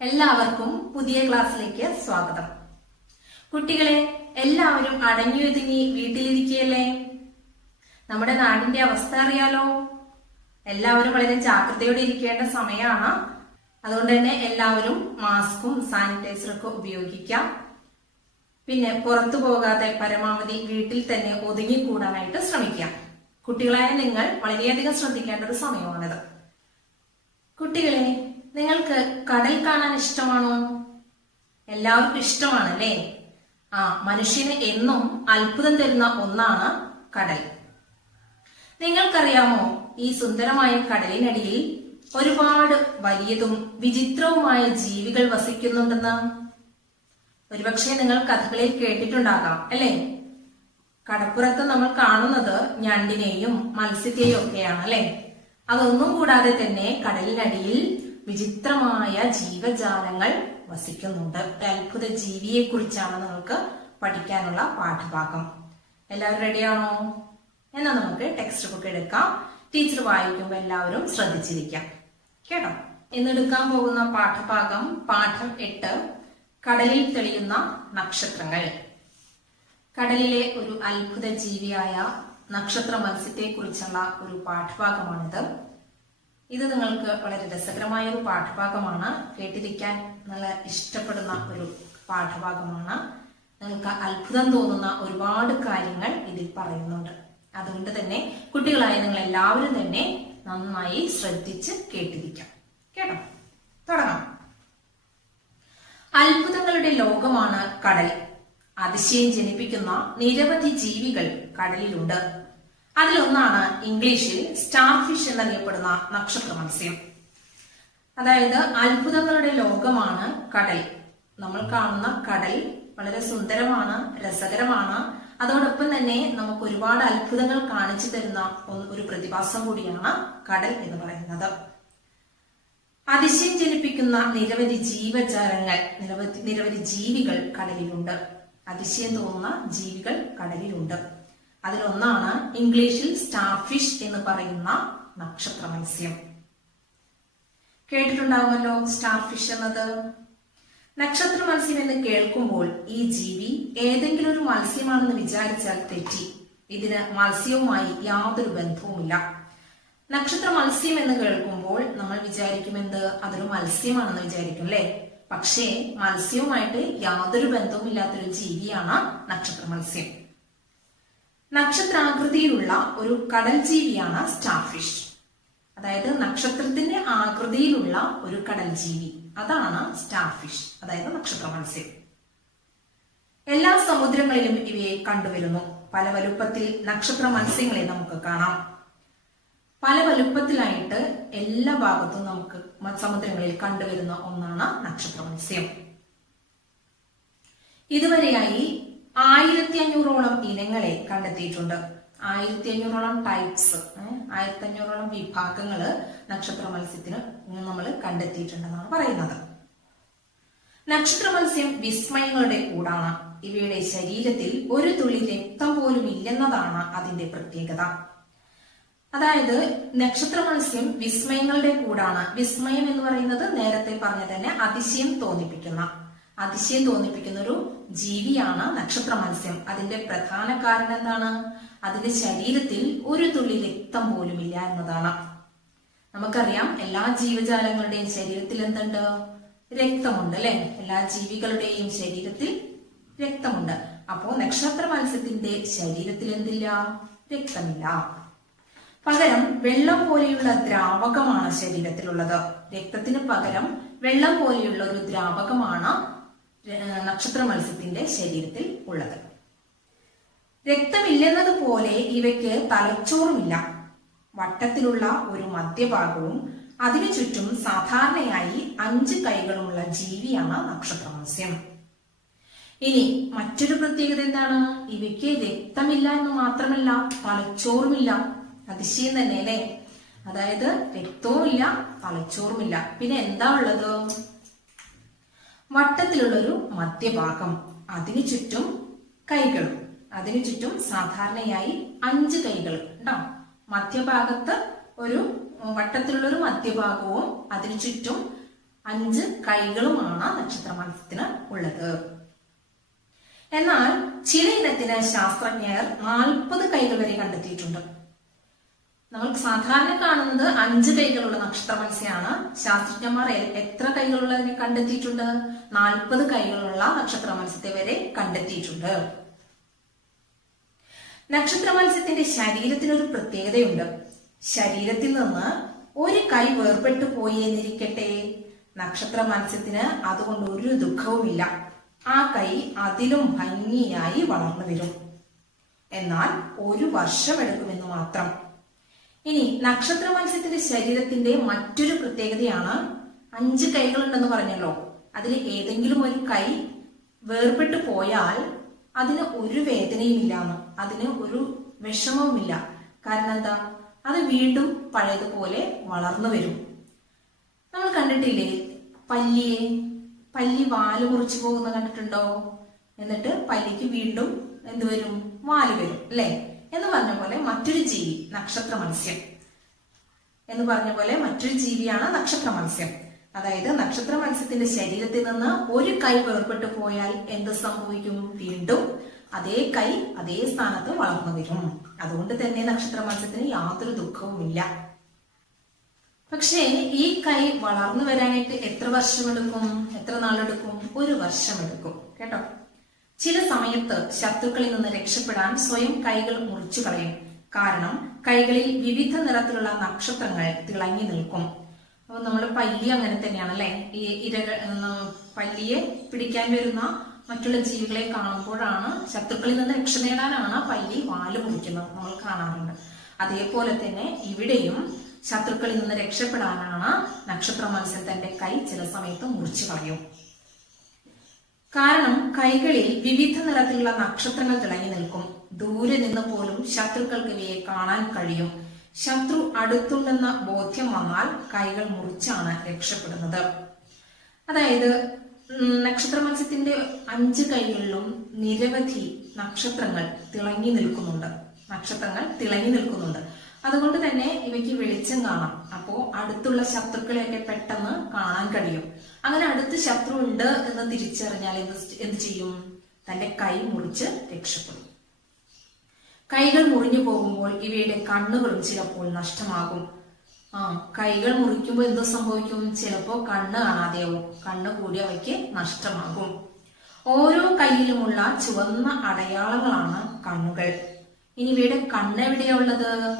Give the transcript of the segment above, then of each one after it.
എല്ലാവർക്കും പുതിയ ക്ലാസ്സിലേക്ക് സ്വാഗതം. കുട്ടികളെ എല്ലാവരും അടങ്ങിയൊതുങ്ങി വീട്ടിലിരിക്കുകയല്ലേ? നമ്മുടെ നാടിന്റെ അവസ്ഥ അറിയാലോ? എല്ലാവരും വളരെ ജാഗ്രതയോടെ ഇരിക്കേണ്ട സമയമാണ്. അതുകൊണ്ട് തന്നെ എല്ലാവരും മാസ്കും സാനിറ്റൈസറും ഒക്കെ ഉപയോഗിക്കാം. പിന്നെ പുറത്തു പോകാതെ പരമാവധി വീട്ടിൽ തന്നെ ഒതുങ്ങിക്കൂടാനായിട്ട് ശ്രമിക്കാം. കുട്ടികളായ നിങ്ങൾ വളരെയധികം ശ്രദ്ധിക്കേണ്ട ഒരു സമയമാണിത്. കുട്ടികളെ നിങ്ങൾക്ക് കടൽ കാണാൻ ഇഷ്ടമാണോ? എല്ലാവർക്കും ഇഷ്ടമാണല്ലേ? ആ മനുഷ്യന് എന്നും അത്ഭുതം തരുന്ന ഒന്നാണ് കടൽ. നിങ്ങൾക്കറിയാമോ ഈ സുന്ദരമായ കടലിനടിയിൽ ഒരുപാട് വലിയതും വിചിത്രവുമായ ജീവികൾ വസിക്കുന്നുണ്ടെന്ന്? ഒരുപക്ഷെ നിങ്ങൾ കഥകളിൽ കേട്ടിട്ടുണ്ടാകാം അല്ലേ? കടപ്പുറത്ത് നമ്മൾ കാണുന്നത് ഞണ്ടിനെയും മത്സ്യത്തെയും ഒക്കെയാണ് അല്ലെ? അതൊന്നും കൂടാതെ തന്നെ കടലിനടിയിൽ വിചിത്രമായ ജീവജാലങ്ങൾ വസിക്കുന്നുണ്ട്. അത്ഭുത ജീവിയെ കുറിച്ചാണ് നിങ്ങൾക്ക് പഠിക്കാനുള്ള പാഠഭാഗം. എല്ലാവരും റെഡിയാണോ എന്നാൽ നമുക്ക് ടെക്സ്റ്റ് ബുക്ക് എടുക്കാം. ടീച്ചർ വായിക്കുമ്പോൾ എല്ലാവരും ശ്രദ്ധിച്ചിരിക്കാം. കേട്ടോ? ഇന്നെടുക്കാൻ പോകുന്ന പാഠഭാഗം പാഠം എട്ട് കടലിൽ തെളിയുന്ന നക്ഷത്രങ്ങൾ. കടലിലെ ഒരു അത്ഭുത ജീവിയായ നക്ഷത്ര മത്സ്യത്തെ കുറിച്ചുള്ള ഒരു പാഠഭാഗമാണിത്. ഇത് നിങ്ങൾക്ക് വളരെ രസകരമായ ഒരു പാഠഭാഗമാണ്. കേട്ടിരിക്കാൻ നല്ല ഇഷ്ടപ്പെടുന്ന ഒരു പാഠഭാഗമാണ്. നിങ്ങൾക്ക് അത്ഭുതം തോന്നുന്ന ഒരുപാട് കാര്യങ്ങൾ ഇതിൽ പറയുന്നുണ്ട്. അതുകൊണ്ട് തന്നെ കുട്ടികളായ നിങ്ങൾ എല്ലാവരും തന്നെ നന്നായി ശ്രദ്ധിച്ച് കേട്ടിരിക്കാം. കേട്ടോ? തുടങ്ങാം. അത്ഭുതങ്ങളുടെ ലോകമാണ് കടൽ. അതിശയം ജനിപ്പിക്കുന്ന നിരവധി ജീവികൾ കടലിലുണ്ട്. അതിലൊന്നാണ് ഇംഗ്ലീഷിൽ സ്റ്റാർ ഫിഷ് എന്നറിയപ്പെടുന്ന നക്ഷത്ര മത്സ്യം അതായത് അത്ഭുതങ്ങളുടെ ലോകമാണ് കടൽ. നമ്മൾ കാണുന്ന കടൽ വളരെ സുന്ദരമാണ് രസകരമാണ്. അതോടൊപ്പം തന്നെ നമുക്ക് ഒരുപാട് അത്ഭുതങ്ങൾ കാണിച്ചു തരുന്ന ഒരു പ്രതിഭാസം കൂടിയാണ് കടൽ എന്ന് പറയുന്നത്. അതിശയം ജനിപ്പിക്കുന്ന നിരവധി ജീവജാലങ്ങൾ നിരവധി നിരവധി ജീവികൾ കടലിലുണ്ട്. അതിശയം തോന്നുന്ന ജീവികൾ കടലിലുണ്ട്. അതിലൊന്നാണ് ഇംഗ്ലീഷിൽ സ്റ്റാർഫിഷ് എന്ന് പറയുന്ന നക്ഷത്ര മത്സ്യം കേട്ടിട്ടുണ്ടാവുമല്ലോ സ്റ്റാർഫിഷ് എന്നത്? നക്ഷത്ര മത്സ്യം എന്ന് കേൾക്കുമ്പോൾ ഈ ജീവി ഏതെങ്കിലും ഒരു മത്സ്യമാണെന്ന് വിചാരിച്ചാൽ തെറ്റി. ഇതിന് മത്സ്യവുമായി യാതൊരു ബന്ധവുമില്ല. നക്ഷത്ര മത്സ്യം എന്ന് കേൾക്കുമ്പോൾ നമ്മൾ വിചാരിക്കും എന്ത്? അതൊരു മത്സ്യമാണെന്ന് വിചാരിക്കും അല്ലെ? പക്ഷേ മത്സ്യവുമായിട്ട് യാതൊരു ബന്ധവുമില്ലാത്തൊരു ജീവിയാണ് നക്ഷത്ര മത്സ്യം നക്ഷത്രാകൃതിയിലുള്ള ഒരു കടൽ ജീവിയാണ് സ്റ്റാർഫിഷ്. അതായത് നക്ഷത്രത്തിന്റെ ആകൃതിയിലുള്ള ഒരു കടൽ ജീവി അതാണ് സ്റ്റാർഫിഷ്. അതായത് നക്ഷത്ര മത്സ്യം. എല്ലാ സമുദ്രങ്ങളിലും ഇവയെ കണ്ടുവരുന്നു. പല വലുപ്പത്തിൽ നക്ഷത്ര മത്സ്യങ്ങളെ നമുക്ക് കാണാം. പല വലുപ്പത്തിലായിട്ട് എല്ലാ ഭാഗത്തും നമുക്ക് സമുദ്രങ്ങളിൽ കണ്ടുവരുന്ന ഒന്നാണ് നക്ഷത്ര മത്സ്യം. ഇതുവരെയായി ആയിരത്തി അഞ്ഞൂറോളം ഇനങ്ങളെ കണ്ടെത്തിയിട്ടുണ്ട്. ആയിരത്തി അഞ്ഞൂറോളം ടൈപ്സ് ആയിരത്തി അഞ്ഞൂറോളം വിഭാഗങ്ങൾ നക്ഷത്ര മത്സ്യത്തിന് നമ്മൾ കണ്ടെത്തിയിട്ടുണ്ടെന്നാണ് പറയുന്നത്. നക്ഷത്ര മത്സ്യം വിസ്മയങ്ങളുടെ കൂടാണ്. ഇവയുടെ ശരീരത്തിൽ ഒരു തുള്ളി രക്തം പോലും ഇല്ലെന്നതാണ് അതിന്റെ പ്രത്യേകത. അതായത് നക്ഷത്ര മത്സ്യം വിസ്മയങ്ങളുടെ കൂടാണ്. വിസ്മയം എന്ന് പറയുന്നത് നേരത്തെ പറഞ്ഞ തന്നെ അതിശയം തോന്നിപ്പിക്കുന്ന അതിശയം തോന്നിപ്പിക്കുന്ന ഒരു ജീവിയാണ് നക്ഷത്ര മത്സ്യം അതിന്റെ പ്രധാന കാരണം എന്താണ്? അതിന്റെ ശരീരത്തിൽ ഒരു തുള്ളി രക്തം പോലും ഇല്ല എന്നതാണ്. നമുക്കറിയാം എല്ലാ ജീവജാലങ്ങളുടെയും ശരീരത്തിൽ എന്തുണ്ട്? രക്തമുണ്ട് അല്ലെ? എല്ലാ ജീവികളുടെയും ശരീരത്തിൽ രക്തമുണ്ട്. അപ്പോ നക്ഷത്ര മത്സ്യത്തിന്റെ ശരീരത്തിൽ എന്തില്ല? രക്തമില്ല. പകരം വെള്ളം പോലെയുള്ള ദ്രാവകമാണ് ശരീരത്തിലുള്ളത്. രക്തത്തിന് പകരം വെള്ളം പോലെയുള്ള ഒരു ദ്രാവകമാണ് നക്ഷത്ര മത്സ്യത്തിന്റെ ശരീരത്തിൽ ഉള്ളത്. രക്തമില്ലെന്നതുപോലെ ഇവയ്ക്ക് തലച്ചോറുമില്ല. വട്ടത്തിലുള്ള ഒരു മധ്യഭാഗവും അതിനു ചുറ്റും സാധാരണയായി അഞ്ച് കൈകളുമുള്ള ജീവിയാണ് നക്ഷത്ര മത്സ്യം. ഇനി മറ്റൊരു പ്രത്യേകത എന്താണ്? ഇവയ്ക്ക് രക്തമില്ല എന്ന് മാത്രമല്ല തലച്ചോറുമില്ല. അതിശയം തന്നെ അല്ലേ അതായത് രക്തവുമില്ല തലച്ചോറുമില്ല. പിന്നെ എന്താ ഉള്ളത്? വട്ടത്തിലുള്ളൊരു മധ്യഭാഗം. അതിനു ചുറ്റും കൈകളും. അതിനു ചുറ്റും സാധാരണയായി അഞ്ച് കൈകൾ ഉണ്ടാവും മധ്യഭാഗത്ത് ഒരു വട്ടത്തിലുള്ളൊരു മധ്യഭാഗവും അതിനു ചുറ്റും അഞ്ച് കൈകളുമാണ് നക്ഷത്ര മത്സ്യത്തിന് ഉള്ളത്. എന്നാൽ ചില ഇനത്തിന് ശാസ്ത്രജ്ഞർ നാൽപ്പത് കൈകൾ വരെ കണ്ടെത്തിയിട്ടുണ്ട്. നമ്മൾ സാധാരണ കാണുന്നത് അഞ്ച് കൈകളുള്ള നക്ഷത്ര മത്സ്യമാണ് ശാസ്ത്രജ്ഞന്മാർ എത്ര കൈകളുള്ളതിനെ കണ്ടെത്തിയിട്ടുണ്ട്? നാൽപ്പത് കൈകളുള്ള നക്ഷത്ര മത്സ്യത്തെ വരെ കണ്ടെത്തിയിട്ടുണ്ട്. നക്ഷത്ര മത്സ്യത്തിന്റെ ശരീരത്തിന് ഒരു പ്രത്യേകതയുണ്ട്. ശരീരത്തിൽ നിന്ന് ഒരു കൈ വേർപെട്ടു പോയി എന്നിരിക്കട്ടെ. നക്ഷത്ര മത്സ്യത്തിന് അതുകൊണ്ട് ഒരു ദുഃഖവുമില്ല. ആ കൈ അതിലും ഭംഗിയായി വളർന്നു വരും. എന്നാൽ ഒരു വർഷമെടുക്കുമെന്ന് മാത്രം. ഇനി നക്ഷത്ര മത്സ്യത്തിന്റെ ശരീരത്തിന്റെ മറ്റൊരു പ്രത്യേകതയാണ് അഞ്ച് കൈകളുണ്ടെന്ന് പറഞ്ഞല്ലോ. അതിൽ ഏതെങ്കിലും ഒരു കൈ വേർപെട്ടു പോയാൽ അതിന് ഒരു വേദനയും ഇല്ലാന്ന് അതിന് ഒരു വിഷമവുമില്ല. കാരണം എന്താ? അത് വീണ്ടും പഴയതുപോലെ വളർന്നു വരും. നമ്മൾ കണ്ടിട്ടില്ലേ? പല്ലിയെ പല്ലി വാൽ മുറിച്ചു പോകുന്ന കണ്ടിട്ടുണ്ടോ? എന്നിട്ട് പല്ലിക്ക് വീണ്ടും എന്തുവരും വാൽ വരും അല്ലേ? എന്ന് പറഞ്ഞ പോലെ മറ്റൊരു ജീവി നക്ഷത്ര മത്സ്യം. എന്ന് പറഞ്ഞ പോലെ മറ്റൊരു ജീവിയാണ് നക്ഷത്ര മത്സ്യം. അതായത് നക്ഷത്ര മത്സ്യത്തിന്റെ ശരീരത്തിൽ നിന്ന് ഒരു കൈ വേർപെട്ടു പോയാൽ എന്ത് സംഭവിക്കും? വീണ്ടും അതേ കൈ അതേ സ്ഥാനത്ത് വളർന്നു വരും. അതുകൊണ്ട് തന്നെ നക്ഷത്ര മത്സ്യത്തിന് യാതൊരു ദുഃഖവുമില്ല. പക്ഷേ ഈ കൈ വളർന്നു വരാനായിട്ട് എത്ര വർഷമെടുക്കും? എത്ര നാളെടുക്കും? ഒരു വർഷമെടുക്കും. കേട്ടോ? ചില സമയത്ത് ശത്രുക്കളിൽ നിന്ന് രക്ഷപ്പെടാൻ സ്വയം കൈകൾ മുറിച്ചു കളയും. കാരണം കൈകളിൽ വിവിധ നിറത്തിലുള്ള നക്ഷത്രങ്ങൾ തിളങ്ങി നിൽക്കും. അപ്പൊ നമ്മൾ പല്ലി അങ്ങനെ തന്നെയാണ് അല്ലെ? ഈ ഇരകൾ പല്ലിയെ പിടിക്കാൻ വരുന്ന മറ്റുള്ള ജീവികളെ കാണുമ്പോഴാണ് ശത്രുക്കളിൽ നിന്ന് രക്ഷ നേടാനാണ് പല്ലി വാൽ മുറിക്കുന്നത് നമ്മൾ കാണാറുണ്ട്. അതേപോലെ തന്നെ ഇവിടെയും ശത്രുക്കളിൽ നിന്ന് രക്ഷപ്പെടാനാണ് നക്ഷത്ര മത്സ്യം തന്റെ കൈ ചില സമയത്ത് മുറിച്ചു കളയും. കാരണം കൈകളിൽ വിവിധ നിറത്തിലുള്ള നക്ഷത്രങ്ങൾ തിളങ്ങി നിൽക്കും. ദൂരെ നിന്ന് പോലും ശത്രുക്കൾക്ക് ഇവയെ കാണാൻ കഴിയും. ശത്രു അടുത്തുണ്ടെന്ന ബോധ്യം വന്നാൽ കൈകൾ മുറിച്ചാണ് രക്ഷപ്പെടുന്നത്. അതായത് നക്ഷത്ര മത്സ്യത്തിന്റെ അഞ്ച് കൈകളിലും നിരവധി നക്ഷത്രങ്ങൾ തിളങ്ങി നിൽക്കുന്നുണ്ട്. നക്ഷത്രങ്ങൾ തിളങ്ങി നിൽക്കുന്നുണ്ട്. അതുകൊണ്ട് തന്നെ ഇവയ്ക്ക് വെളിച്ചം കാണാം. അപ്പോ അടുത്തുള്ള ശത്രുക്കളെയൊക്കെ പെട്ടെന്ന് കാണാൻ കഴിയും. അങ്ങനെ അടുത്ത് ശത്രു ഉണ്ട് എന്ന് തിരിച്ചറിഞ്ഞാൽ എന്ത് എന്ത് ചെയ്യും? തന്റെ കൈ മുറിച്ച് രക്ഷപ്പെടും. കൈകൾ മുറിഞ്ഞു പോകുമ്പോൾ ഇവയുടെ കണ്ണുകളും ചിലപ്പോൾ നഷ്ടമാകും. ആ കൈകൾ മുറിക്കുമ്പോൾ എന്തോ സംഭവിക്കും? ചിലപ്പോൾ കണ്ണ് കാണാതെയാവും. കണ്ണ് കൂടി അവയ്ക്ക് നഷ്ടമാകും. ഓരോ കയ്യിലുമുള്ള ചുവന്ന അടയാളങ്ങളാണ് കണ്ണുകൾ. ഇനി ഇവയുടെ കണ്ണ് എവിടെയാ ഉള്ളത്?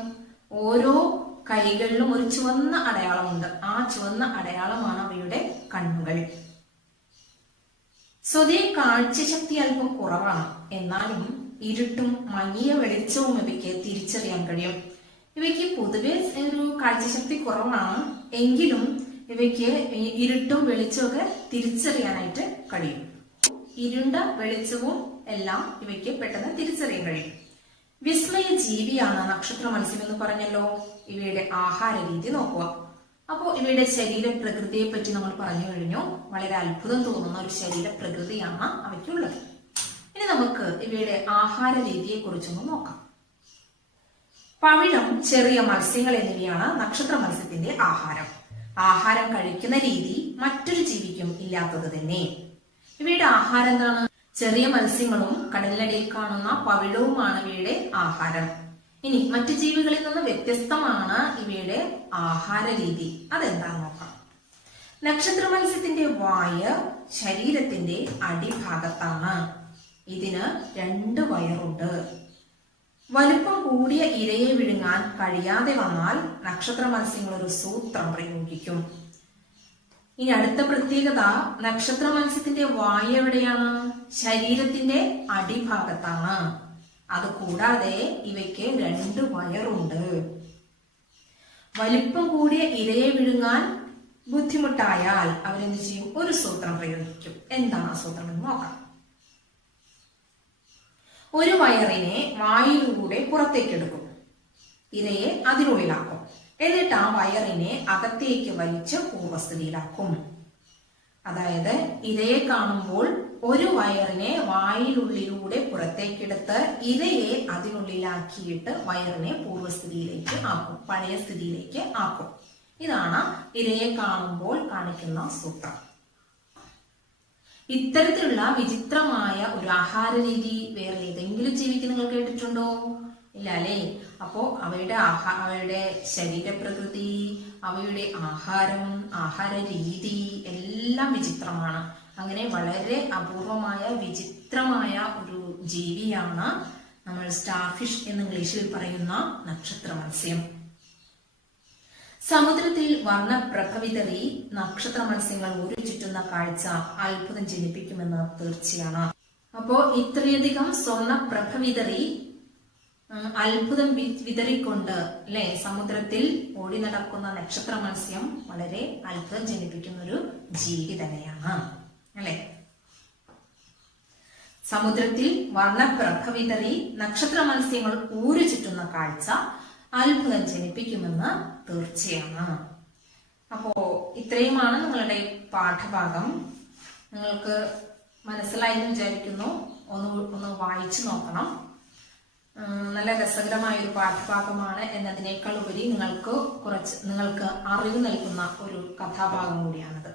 ഓരോ കൈകളിലും ഒരു ചുവന്ന അടയാളമുണ്ട്. ആ ചുവന്ന അടയാളമാണ് അവയുടെ കണ്ണുകൾ. സ്വതേ കാഴ്ചശക്തി അല്പം കുറവാണ്. എന്നാലും ഇരുട്ടും മങ്ങിയ വെളിച്ചവും ഇവയ്ക്ക് തിരിച്ചറിയാൻ കഴിയും. ഇവയ്ക്ക് പൊതുവെ ഒരു കാഴ്ചശക്തി കുറവാണ്. എങ്കിലും ഇവയ്ക്ക് ഇരുട്ടും വെളിച്ചവും ഒക്കെ തിരിച്ചറിയാനായിട്ട് കഴിയും. ഇരുണ്ട വെളിച്ചവും എല്ലാം ഇവയ്ക്ക് പെട്ടെന്ന് തിരിച്ചറിയാൻ കഴിയും. വിസ്മയ ജീവിയാണ് നക്ഷത്ര മത്സ്യം എന്ന് പറഞ്ഞല്ലോ. ഇവയുടെ ആഹാര രീതി നോക്കുക. അപ്പോ ഇവയുടെ ശരീര പ്രകൃതിയെ പറ്റി നമ്മൾ പറഞ്ഞു കഴിഞ്ഞു. വളരെ അത്ഭുതം തോന്നുന്ന ഒരു ശരീര പ്രകൃതിയാണ് അവയ്ക്കുള്ളത്. ഇനി നമുക്ക് ഇവയുടെ ആഹാര രീതിയെ കുറിച്ചൊന്ന് നോക്കാം. പവിഴം ചെറിയ മത്സ്യങ്ങൾ എന്നിവയാണ് നക്ഷത്ര മത്സ്യത്തിന്റെ ആഹാരം. ആഹാരം കഴിക്കുന്ന രീതി മറ്റൊരു ജീവിക്കും ഇല്ലാത്തത് തന്നെ. ഇവയുടെ ആഹാരം എന്താണ്? ചെറിയ മത്സ്യങ്ങളും കടലിനടിയിൽ കാണുന്ന പവിഴവുമാണ് ഇവയുടെ ആഹാരം. ഇനി മറ്റു ജീവികളിൽ നിന്ന് വ്യത്യസ്തമാണ് ഇവയുടെ ആഹാര രീതി. അതെന്താന്ന് നോക്കാം. നക്ഷത്ര മത്സ്യത്തിന്റെ വായ് ശരീരത്തിന്റെ അടിഭാഗത്താണ്. ഇതിന് രണ്ട് വയറുണ്ട്. വലുപ്പം കൂടിയ ഇരയെ വിഴുങ്ങാൻ കഴിയാതെ വന്നാൽ നക്ഷത്ര മത്സ്യങ്ങൾ ഒരു സൂത്രം പ്രയോഗിക്കും. ഇനി അടുത്ത പ്രത്യേകത നക്ഷത്ര മത്സ്യത്തിന്റെ വായ എവിടെയാണ്? ശരീരത്തിന്റെ അടിഭാഗത്താണ്. അത് കൂടാതെ ഇവയ്ക്ക് രണ്ട് വയറുണ്ട്. വലിപ്പം കൂടിയ ഇരയെ വിഴുങ്ങാൻ ബുദ്ധിമുട്ടായാൽ അവരെന്ത് ചെയ്യും? ഒരു സൂത്രം പ്രയോഗിക്കും. എന്താണ് ആ സൂത്രം എന്ന് നോക്കാം. ഒരു വയറിനെ വായിലൂടെ പുറത്തേക്കെടുക്കും. ഇരയെ അതിനുള്ളിലാക്കും. എന്നിട്ട് ആ വയറിനെ അകത്തേക്ക് വലിച്ച് പൂർവസ്ഥിതിയിലാക്കും. അതായത് ഇരയെ കാണുമ്പോൾ ഒരു വയറിനെ വായിലുള്ളിലൂടെ പുറത്തേക്കെടുത്ത് ഇരയെ അതിനുള്ളിലാക്കിയിട്ട് വയറിനെ പൂർവസ്ഥിതിയിലേക്ക് ആക്കും പഴയ സ്ഥിതിയിലേക്ക് ആക്കും. ഇതാണ് ഇരയെ കാണുമ്പോൾ കാണിക്കുന്ന സൂത്രം. ഇത്തരത്തിലുള്ള വിചിത്രമായ ഒരു ആഹാര രീതി വേറെ ഏതെങ്കിലും ജീവിക്ക് നിങ്ങൾ കേട്ടിട്ടുണ്ടോ? ഇല്ല അല്ലേ? അപ്പോ അവയുടെ ആഹാ അവയുടെ ശരീരപ്രകൃതി അവയുടെ ആഹാരം ആഹാര രീതി എല്ലാം വിചിത്രമാണ്. അങ്ങനെ വളരെ അപൂർവമായ വിചിത്രമായ ഒരു ജീവിയാണ് നമ്മൾ സ്റ്റാർഫിഷ് എന്ന് ഇംഗ്ലീഷിൽ പറയുന്ന നക്ഷത്ര മത്സ്യം സമുദ്രത്തിൽ വർണപ്രഭ വിതറി നക്ഷത്ര മത്സ്യങ്ങൾ ഒരു ചുറ്റുന്ന കാഴ്ച അത്ഭുതം ജനിപ്പിക്കുമെന്ന് തീർച്ചയാണ്. അപ്പോ ഇത്രയധികം സ്വർണപ്രഭ വിതറി ഉം, അത്ഭുതം വിതറിക്കൊണ്ട് അല്ലെ സമുദ്രത്തിൽ ഓടി നടക്കുന്ന നക്ഷത്ര മത്സ്യം വളരെ അത്ഭുതം ജനിപ്പിക്കുന്ന ഒരു ജീവി തന്നെയാണ്. അല്ലെ? സമുദ്രത്തിൽ വർണപ്രഭ വിതറി നക്ഷത്ര മത്സ്യങ്ങൾ ഊരു ചുറ്റുന്ന കാഴ്ച അത്ഭുതം ജനിപ്പിക്കുമെന്ന് തീർച്ചയാണ്. അപ്പോ ഇത്രയുമാണ് നിങ്ങളുടെ പാഠഭാഗം. നിങ്ങൾക്ക് മനസ്സിലായി എന്ന് വിചാരിക്കുന്നു. ഒന്ന് ഒന്ന് വായിച്ചു നോക്കണം. നല്ല രസകരമായ ഒരു പാഠഭാഗമാണ് എന്നതിനേക്കാൾ ഉപരി നിങ്ങൾക്ക് കുറച്ച് നിങ്ങൾക്ക് അറിവ് നൽകുന്ന ഒരു കഥാഭാഗം കൂടിയാണിത്.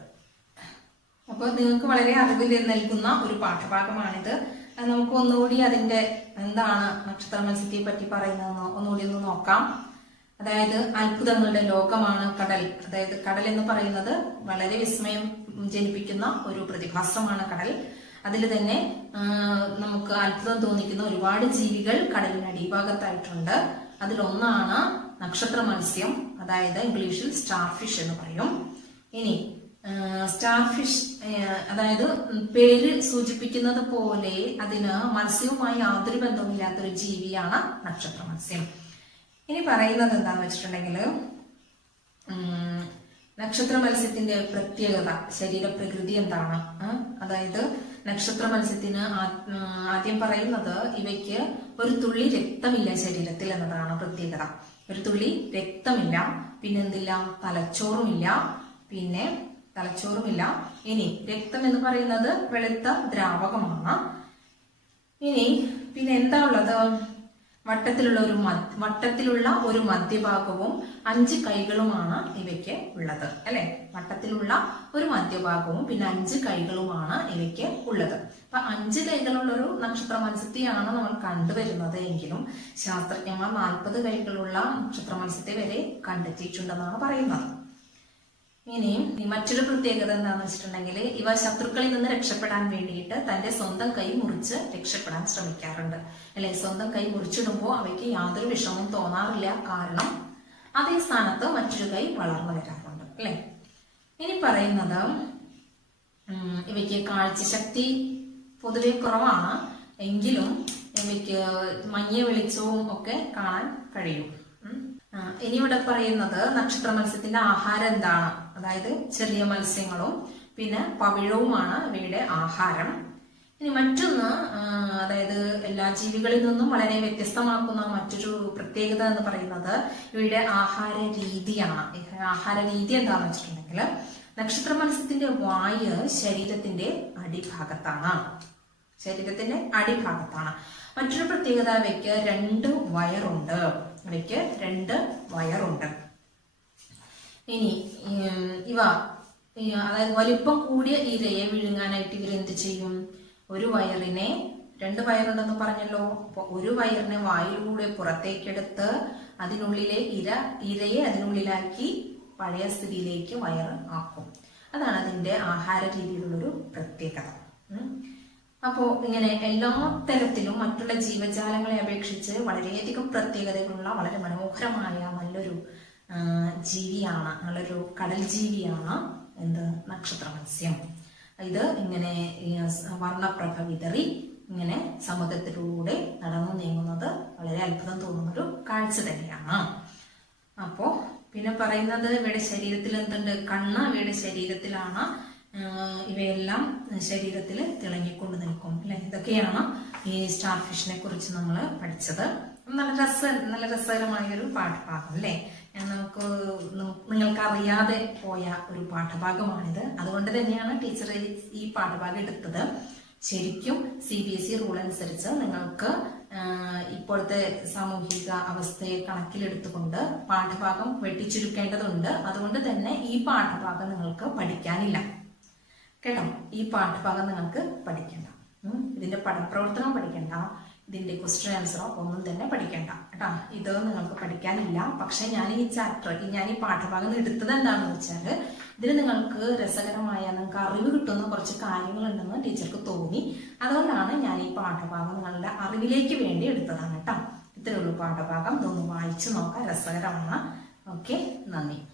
അപ്പോൾ നിങ്ങൾക്ക് വളരെ അറിവ് നൽകുന്ന ഒരു പാഠഭാഗമാണിത്. നമുക്ക് ഒന്നുകൂടി അതിന്റെ എന്താണ് നക്ഷത്ര മത്സ്യത്തെ പറ്റി പറയുന്നതെന്ന് ഒന്നുകൂടി ഒന്ന് നോക്കാം. അതായത് അത്ഭുതങ്ങളുടെ ലോകമാണ് കടൽ. അതായത് കടൽ എന്ന് പറയുന്നത് വളരെ വിസ്മയം ജനിപ്പിക്കുന്ന ഒരു പ്രതിഭാസമാണ് കടൽ. അതിൽ തന്നെ നമുക്ക് അത്ഭുതം തോന്നിക്കുന്ന ഒരുപാട് ജീവികൾ കടലിന് അടിഭാഗത്തായിട്ടുണ്ട്. അതിലൊന്നാണ് നക്ഷത്ര മത്സ്യം അതായത് ഇംഗ്ലീഷിൽ സ്റ്റാർ ഫിഷ് എന്ന് പറയും. ഇനി സ്റ്റാർ ഫിഷ് അതായത് പേര് സൂചിപ്പിക്കുന്നത് പോലെ അതിന് മത്സ്യവുമായി യാതൊരു ബന്ധവുമില്ലാത്തൊരു ജീവിയാണ് നക്ഷത്ര മത്സ്യം. ഇനി പറയുന്നത് എന്താന്ന് വെച്ചിട്ടുണ്ടെങ്കിൽ നക്ഷത്ര മത്സ്യത്തിന്റെ പ്രത്യേകത ശരീരപ്രകൃതി എന്താണ്? അതായത് നക്ഷത്ര മത്സ്യത്തിന് ആദ്യം പറയുന്നത് ഇവയ്ക്ക് ഒരു തുള്ളി രക്തമില്ല ശരീരത്തിൽ എന്നതാണ് പ്രത്യേകത. ഒരു തുള്ളി രക്തമില്ല പിന്നെ എന്തില്ല? തലച്ചോറുമില്ല പിന്നെ തലച്ചോറുമില്ല. ഇനി രക്തം എന്ന് പറയുന്നത് വെളുത്ത ദ്രാവകമാണ്. ഇനി പിന്നെ എന്താ ഉള്ളത്? വട്ടത്തിലുള്ള ഒരു വട്ടത്തിലുള്ള ഒരു മധ്യഭാഗവും അഞ്ച് കൈകളുമാണ് ഇവയ്ക്ക് ഉള്ളത് അല്ലെ? വട്ടത്തിലുള്ള ഒരു മധ്യഭാഗവും പിന്നെ അഞ്ച് കൈകളുമാണ് ഇവയ്ക്ക് ഉള്ളത്. അപ്പൊ അഞ്ച് കൈകളുള്ള ഒരു നക്ഷത്ര മത്സ്യത്തെയാണ് നമ്മൾ കണ്ടുവരുന്നത് എങ്കിലും ശാസ്ത്രജ്ഞന്മാർ നാൽപ്പത് കൈകളുള്ള നക്ഷത്ര മത്സ്യത്തെ വരെ കണ്ടെത്തിയിട്ടുണ്ടെന്നാണ് പറയുന്നത്. ഇനിയും മറ്റൊരു പ്രത്യേകത എന്താണെന്ന് വെച്ചിട്ടുണ്ടെങ്കിൽ ഇവ ശത്രുക്കളിൽ നിന്ന് രക്ഷപ്പെടാൻ വേണ്ടിയിട്ട് തന്റെ സ്വന്തം കൈ മുറിച്ച് രക്ഷപ്പെടാൻ ശ്രമിക്കാറുണ്ട്. അല്ലെ സ്വന്തം കൈ മുറിച്ചിടുമ്പോൾ അവയ്ക്ക് യാതൊരു വിഷമവും തോന്നാറില്ല. കാരണം അതേ സ്ഥാനത്ത് മറ്റൊരു കൈ വളർന്നു വരാറുണ്ട്. അല്ലെ? ഇനി പറയുന്നത് ഇവയ്ക്ക് കാഴ്ചശക്തി പൊതുവെ കുറവാണ്. എങ്കിലും ഇവയ്ക്ക് മഞ്ഞ വെളിച്ചവും ഒക്കെ കാണാൻ കഴിയും. ഇനി ഇവിടെ പറയുന്നത് നക്ഷത്ര മത്സ്യത്തിന്റെ ആഹാരം എന്താണ്? അതായത് ചെറിയ മത്സ്യങ്ങളും പിന്നെ പവിഴവുമാണ് ഇവയുടെ ആഹാരം. ഇനി മറ്റൊന്ന് അതായത് എല്ലാ ജീവികളിൽ നിന്നും വളരെ വ്യത്യസ്തമാക്കുന്ന മറ്റൊരു പ്രത്യേകത എന്ന് പറയുന്നത് ഇവയുടെ ആഹാര രീതിയാണ്. ആഹാര രീതി എന്താണെന്ന് വെച്ചിട്ടുണ്ടെങ്കിൽ നക്ഷത്ര മത്സ്യത്തിന്റെ വായ് ശരീരത്തിന്റെ അടിഭാഗത്താണ്. ശരീരത്തിന്റെ അടിഭാഗത്താണ്. മറ്റൊരു പ്രത്യേകത ഇവയ്ക്ക് രണ്ട് വയറുണ്ട്. ഇവയ്ക്ക് രണ്ട് വയറുണ്ട്. ഇനി ഇവ അതായത് വലിപ്പം കൂടിയ ഇരയെ വിഴുങ്ങാനായിട്ട് ഇവർ എന്ത് ചെയ്യും? ഒരു വയറിനെ രണ്ട് വയറുണ്ടെന്ന് പറഞ്ഞല്ലോ ഒരു വയറിനെ വായിലൂടെ പുറത്തേക്കെടുത്ത് അതിനുള്ളിലെ ഇര ഇരയെ അതിനുള്ളിലാക്കി പഴയ സ്ഥിതിയിലേക്ക് വയറ് ആക്കും. അതാണ് അതിന്റെ ആഹാര രീതിയിലുള്ളൊരു പ്രത്യേകത. അപ്പോ ഇങ്ങനെ എല്ലാ തരത്തിലും മറ്റുള്ള ജീവജാലങ്ങളെ അപേക്ഷിച്ച് വളരെയധികം പ്രത്യേകതകളുള്ള വളരെ മനോഹരമായ നല്ലൊരു ജീവിയാണ് നല്ലൊരു കടൽ ജീവിയാണ് എന്ത് നക്ഷത്ര മത്സ്യം ഇത് ഇങ്ങനെ വർണപ്രഭ വിതറി ഇങ്ങനെ സമുദ്രത്തിലൂടെ നടന്നു നീങ്ങുന്നത് വളരെ അത്ഭുതം തോന്നുന്ന ഒരു കാഴ്ച തന്നെയാണ്. അപ്പോ പിന്നെ പറയുന്നത് ഇവയുടെ ശരീരത്തിൽ എന്തുണ്ട്? കണ്ണ് ഇവയുടെ ശരീരത്തിലാണ്. ഇവയെല്ലാം ശരീരത്തിൽ തിളങ്ങിക്കൊണ്ട് നിൽക്കും അല്ലെ? ഇതൊക്കെയാണ് ഈ സ്റ്റാർ ഫിഷിനെ കുറിച്ച് നമ്മൾ പഠിച്ചത്. നല്ല രസ നല്ല രസകരമായ ഒരു പാഠഭാഗം അല്ലെ? നമുക്ക് നിങ്ങൾക്ക് അറിയാതെ പോയ ഒരു പാഠഭാഗമാണിത്. അതുകൊണ്ട് തന്നെയാണ് ടീച്ചർ ഈ പാഠഭാഗം എടുത്തത്. ശരിക്കും C B S E rule അനുസരിച്ച് നിങ്ങൾക്ക് ഇപ്പോഴത്തെ സാമൂഹിക അവസ്ഥയെ കണക്കിലെടുത്തുകൊണ്ട് പാഠഭാഗം വെട്ടിച്ചുരുക്കേണ്ടതുണ്ട്. അതുകൊണ്ട് തന്നെ ഈ പാഠഭാഗം നിങ്ങൾക്ക് പഠിക്കാനില്ല. കേട്ടോ? ഈ പാഠഭാഗം നിങ്ങൾക്ക് പഠിക്കണ്ട. ഇതിന്റെ പഠനപ്രവർത്തനം പഠിക്കണ്ട. ഇതിന്റെ ക്വസ്റ്റ്യൻ ആൻസറോ ഒന്നും തന്നെ പഠിക്കണ്ട. കേട്ടോ? ഇത് നിങ്ങൾക്ക് പഠിക്കാനില്ല. പക്ഷെ ഞാൻ ഈ ചാപ്റ്റർ ഞാൻ ഈ പാഠഭാഗം എടുത്തത് എന്താണെന്ന് വെച്ചാൽ ഇതിന് നിങ്ങൾക്ക് രസകരമായ നിങ്ങൾക്ക് അറിവ് കിട്ടുന്ന കുറച്ച് കാര്യങ്ങളുണ്ടെന്ന് ടീച്ചർക്ക് തോന്നി. അതുകൊണ്ടാണ് ഞാൻ ഈ പാഠഭാഗം നിങ്ങളുടെ അറിവിലേക്ക് വേണ്ടി എടുത്തതാണ് കേട്ടോ. ഇത്രയുള്ള പാഠഭാഗം. ഇതൊന്ന് വായിച്ചു നോക്കാം. രസകരമാണ്. ഓക്കെ? നന്ദി.